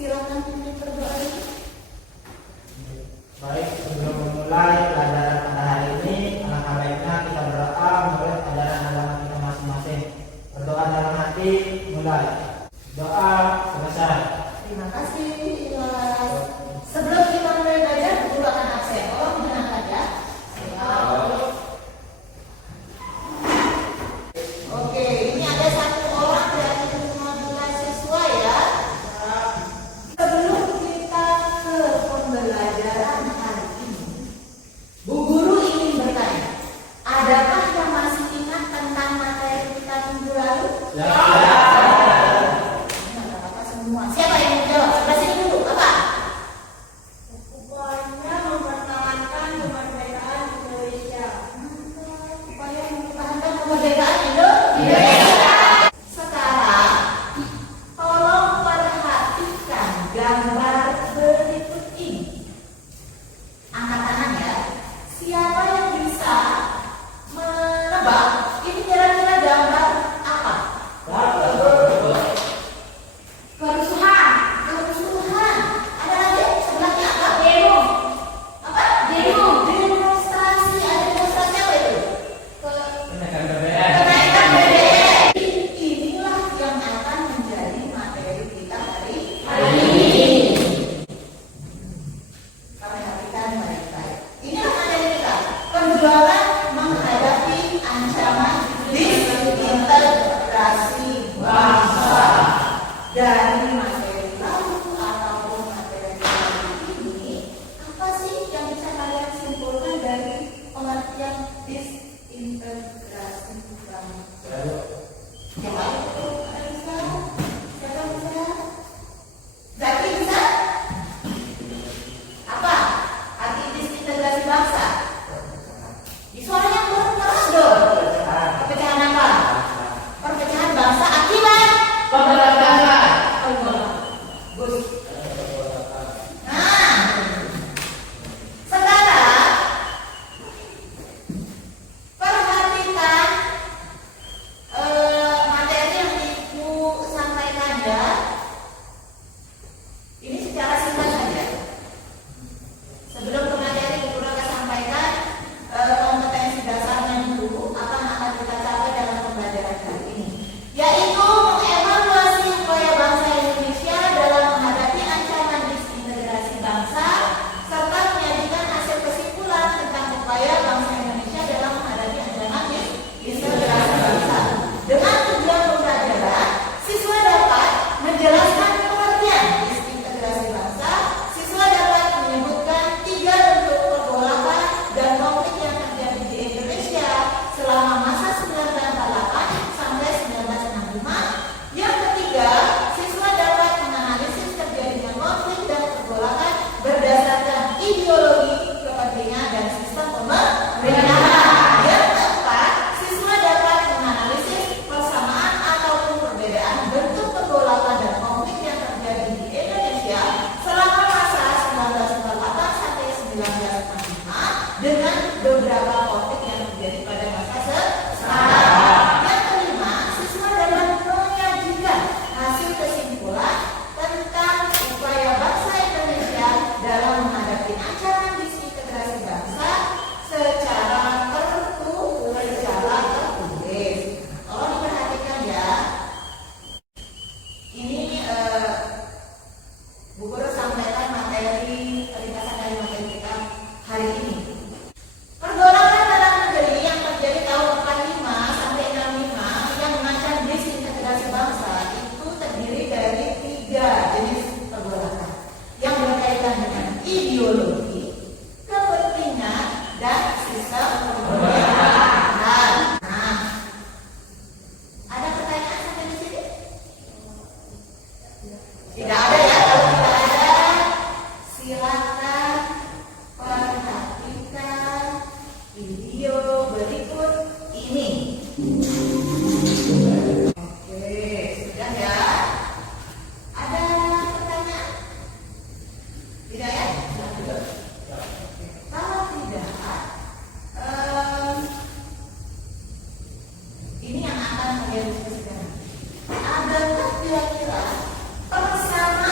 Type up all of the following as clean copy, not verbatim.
Silakan untuk berdoa. Baik, sebelum memulai pelajaran pada hari ini, alangkah baiknya kita berdoa menurut ajaran agama kita masing-masing. Berdoa dalam hati, mulai. Doa selesai. Terima kasih. Sebelum kita mulai belajar, guru akan absen. Tolong dengarkan ya. Oke, ini ada satu orang dari 15 siswa ya. Sebelum kita ke pembelajaran hari ini, Bu Guru ingin bertanya, adakah yang masih ingat tentang materi kita minggu lalu? Ya. Apa semua? Siapa yang mau jawab? Sebelah sini dulu, apa? Upaya mempertahankan kemerdekaan Indonesia. Upaya mempertahankan kemerdekaan Indonesia. Sekarang, tolong perhatikan gambar berikut ini. Angkat tangan ya. Siapa yang bisa menebak ini kira-kira gambar apa? Kerusuhan. Kerusuhan. Ada lagi sebelahnya apa? Demo. Apa? Demo. Demonstrasi. Ada demonstrasi apa itu? Kenaikan BBM. Kenaikan BBM. Inilah yang akan menjadi materi kita hari ini. Perhatikan baik-baik. Inilah materi kita. Perjuangan menghadapi ancaman disintegrasi bangsa. Dari materi lalu ataupun materi hari ini, apa sih yang bisa kalian simpulkan dari pengertian disintegrasi bangsa? Yang lain itu ada bisa? Siapa bisa? Zaki bisa? Apa arti disintegrasi bangsa? Di suaranya kurang keras dong. Perpecahan apa? Perpecahan bangsa akibat Pemberontakan. Gus. Nah, sekarang perhatikan materi yang Ibu sampaikan ya. Ini secara singkat saja. Sebelum ke materi, Ibu akan sampaikan kompetensi dasarnya dulu apa yang akan kita capai dalam pembelajaran kali ini, yaitu mengevaluasi upaya bangsa Indonesia dalam menghadapi ancaman disintegrasi bangsa serta menyajikan hasil kesimpulan tentang upaya bangsa Indonesia dalam menghadapi ancaman disintegrasi bangsa. Dengan tujuan pembelajaran, siswa dapat menjelaskan pengertian disintegrasi bangsa. Siswa dapat menyebutkan 3 bentuk pergolakan dan konflik yang terjadi di Indonesia selama masa 1948 sampai 1965. Yang ketiga, siswa dapat menganalisis terjadinya konflik dan pergolakan berdasarkan ideologi, kepentingan, dan sistem pemerintahan. Yang keempat, siswa dapat menganalisis persamaan ataupun perbedaan bentuk pergolakan dan konflik yang terjadi di Indonesia selama masa 1948 sampai 1965 dengan beberapa konflik yang terjadi pada masa sekarang. Yang kelima, siswa dapat menyajikan hasil kesimpulan tentang upaya bangsa Indonesia dalam menghadapi ancaman disintegrasi bangsa secara tertulis. Tolong diperhatikan ya. Ini Bu Guru sampaikan materi ringkasan dari materi kita hari ini. Pergolakan dalam negeri yang terjadi tahun 45 sampai 65 yang mengancam disintegrasi bangsa itu terdiri dari 3 jenis pergolakan yang berkaitan dengan ideologi, kepentingan, dan sistem pemerintahan. Nah, ada pertanyaan sampai di sini? Tidak ada ya. Kalau tidak ada, silakan perhatikan video berikut ini. Oke, sudah ya. Ada pertanyaan? Tidak ya? Kalau tidak, ini yang akan kalian diskusikan. Adakah kira-kira persamaan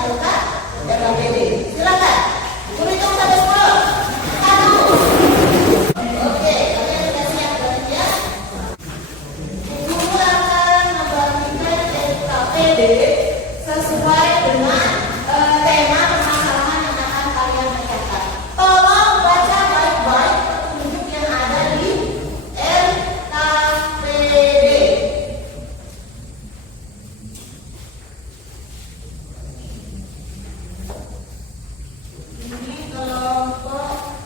LK dan LPD. Silakan. Hitung sampai 10. 1. Oke, kalian sudah siap berarti ya? Guru akan membagikan LKPD sesuai dengan tema permasalahan yang akan kalian bacakan. Tolong baca baik-baik petunjuk yang ada di LKPD. Ini kelompok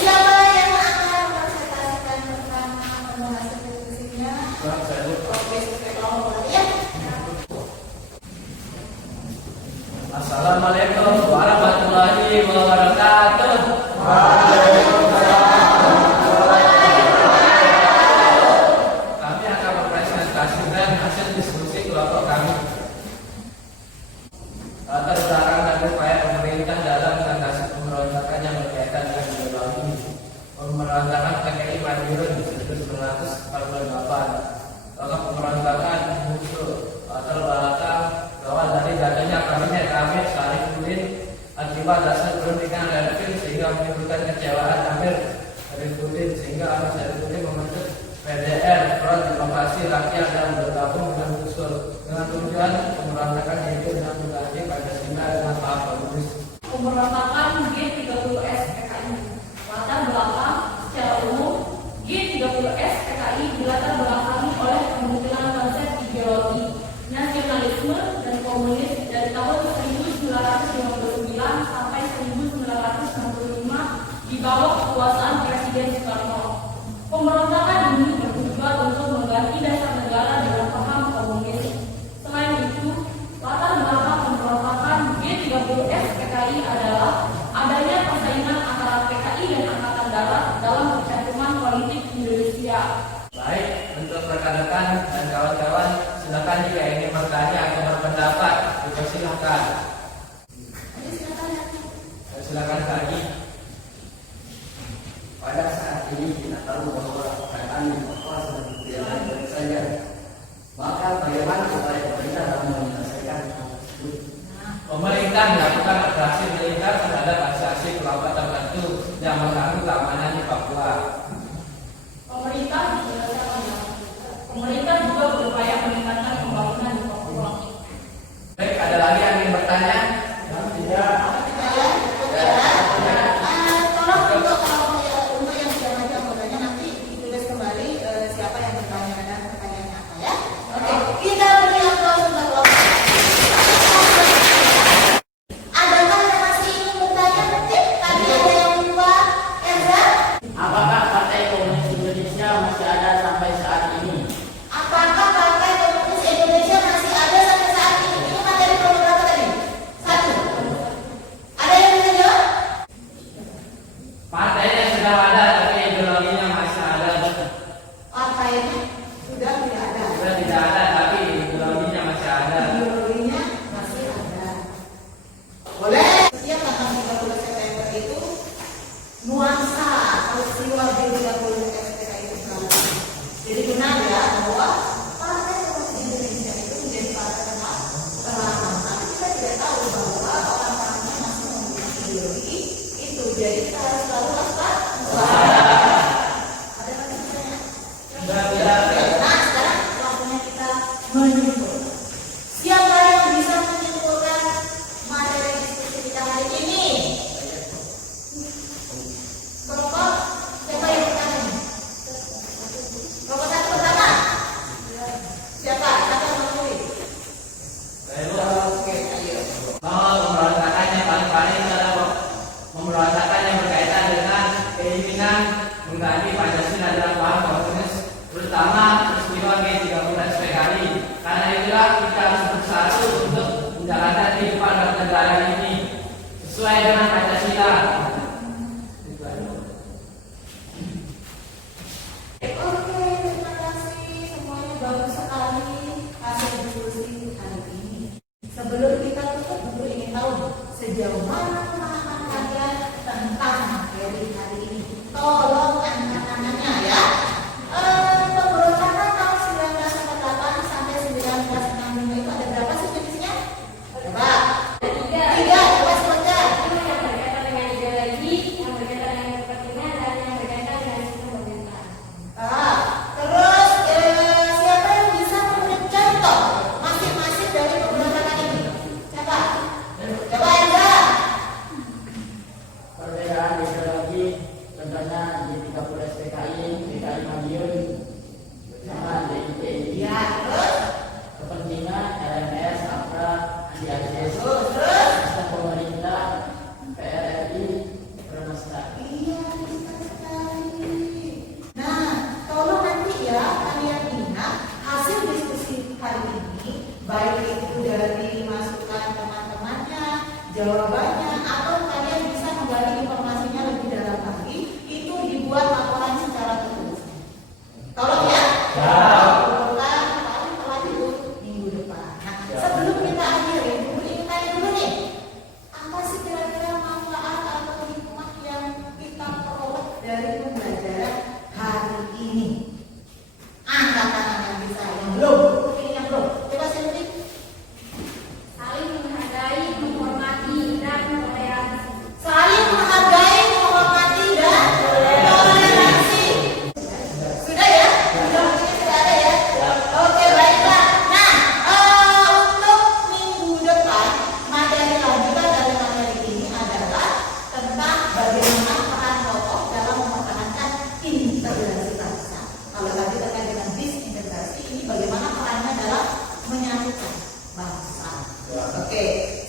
siapa yang akan mempresentasikan pertama membahas diskusinya? Oke, sesuai kelompok berarti ya. Assalamualaikum warahmatullahi wabarakatuh. Kami akan mempresentasikan hasil diskusi kelompok kami. Latar belakang dan upaya pemerintah dalam mengatasi pemberontakan yang berkaitan dengan ideologi pemberontakan PKI Madiun 1948. Tokoh pemberontakan musuh latar belakang bahwa dari jatuhnya kabinet Amir Syarifuddin akibat hasil perundingan Renville sehingga menimbulkan kecewaan Amir Syarifuddin sehingga Amir Syarifuddin membentuk PDR Front Demokrasi Rakyat dan bergabung dengan Gusdur dengan tujuan pemberontakan yaitu dengan mengganti Pancasila dengan paham komunis. Pemberontakan G30S PKI. Latar belakang secara umum G30S PKI dilatar belakangi oleh kemunculan konsep ideologi nasionalisme dan komunis dari tahun 1959 sampai 1965 di bawah kekuasaan Presiden Soekarno. Pemberontakan ini bertujuan untuk mengganti dasar negara dengan paham komunis. Selain itu, latar belakang pemberontakan G30S PKI adalah adanya persaingan antara PKI dan Angkatan Darat dalam percaturan politik Indonesia. Baik, untuk rekan-rekan dan kawan-kawan, silakan jika ingin bertanya atau berpendapat, silakan. Silakan lagi. Pada saat ini kita tahu bahwa keadaan di Papua sedang tidak baik saja. Maka bagaimana supaya pemerintah dalam menyelesaikan hal tersebut? Pemerintah melakukan operasi militer terhadap aksi-aksi kelompok tertentu yang mengganggu keamanan di Papua. Pemerintah juga berupaya meningkatkan pembangunan di Papua. Baik, ada lagi yang ingin bertanya? Tidak. Tolong untuk yang sudah maju anggotanya nanti ditulis kembali siapa yang bertanya dan pertanyaannya apa ya. Oke, kita melihat kelompok. Adakah yang masih ingin bertanya mungkin? Tadi ada yang lupa, Erza? Apakah Partai Komunis Indonesia masih ada sampai saat ini? Apakah Partai Komunis Indonesia masih ada sampai saat ini? Itu materi kelompok berapa tadi? 1. Ada yang bisa jawab? Partainya sudah ada, tapi ideologinya masih ada. Partainya sudah tidak ada. Sudah tidak ada, tapi ideologinya masih ada. Ideologinya masih ada. Boleh. Setiap tanggal 30 September itu nuansa peristiwa G30 SPK itu selalu. Jadi benar ya bahwa Partai Komunis Indonesia itu menjadi partai terlama. Tapi kita tidak tahu bahwa orang-orangnya masih memiliki ideologi itu. Jadi kita harus selalu waspada. Ada lagi pertanyaan? Sudah tidak ada. Nah, sekarang waktunya kita adalah kita harus bersatu untuk menjalankan kehidupan bernegara ini sesuai dengan Pancasila. Oke, terima kasih semuanya, bagus sekali hasil diskusi hari ini. Sebelum kita tutup, Guru ingin tahu sejauh mana pemahaman kalian tentang materi hari ini. Tolong anak-anaknya ya. Pemberontakan tahun 1948 sampai 1965 itu ada berapa sih jenisnya? Coba. Tiga, coba sebutkan. Yang berkaitan dengan ideologi, yang berkaitan dengan kepentingan, dan yang berkaitan dengan sistem pemerintahan. Terus siapa yang bisa memberi contoh masing-masing dari pemberontakan ini? Siapa? Coba Enda. Perbedaan ideologi contohnya di 30 SPKI, PKI Madiun, sama DIPI. Ya, terus? Kepentingan LMS, APRA, Andi Aceh, Terus? sistem pemerintah, PRRI, Pernasta. Iya, bisa sekali. Nah, tolong nanti ya kalian ingat hasil diskusi hari ini, baik itu dari masukan teman-temannya, jawabannya, atau kalian bisa menggali informasinya lebih dalam lagi, itu dibuat laporan secara tertulis. Tolong ya. Laporan paling telat itu minggu depan. Nah, sebelum kita akhiri, Guru ingin tanya dulu nih, apa sih kira-kira manfaat atau hikmah yang kita peroleh dari pembelajaran hari ini? Angkat tangan yang bisa, yang belum, ini yang belum. Coba Silvi. Saling menghargai, menghormati, dan toleransi. Saling menghargai, menghormati, dan toleransi. Sudah ya? Sudah, ini sudah ada ya? Oke, baiklah. Nah, untuk minggu depan, materi lanjutan dari materi ini adalah tentang bagaimana peran tokoh dalam mempertahankan integrasi bangsa. Kalau tadi terkait dengan disintegrasi, ini bagaimana perannya dalam menyatukan bangsa. Oke.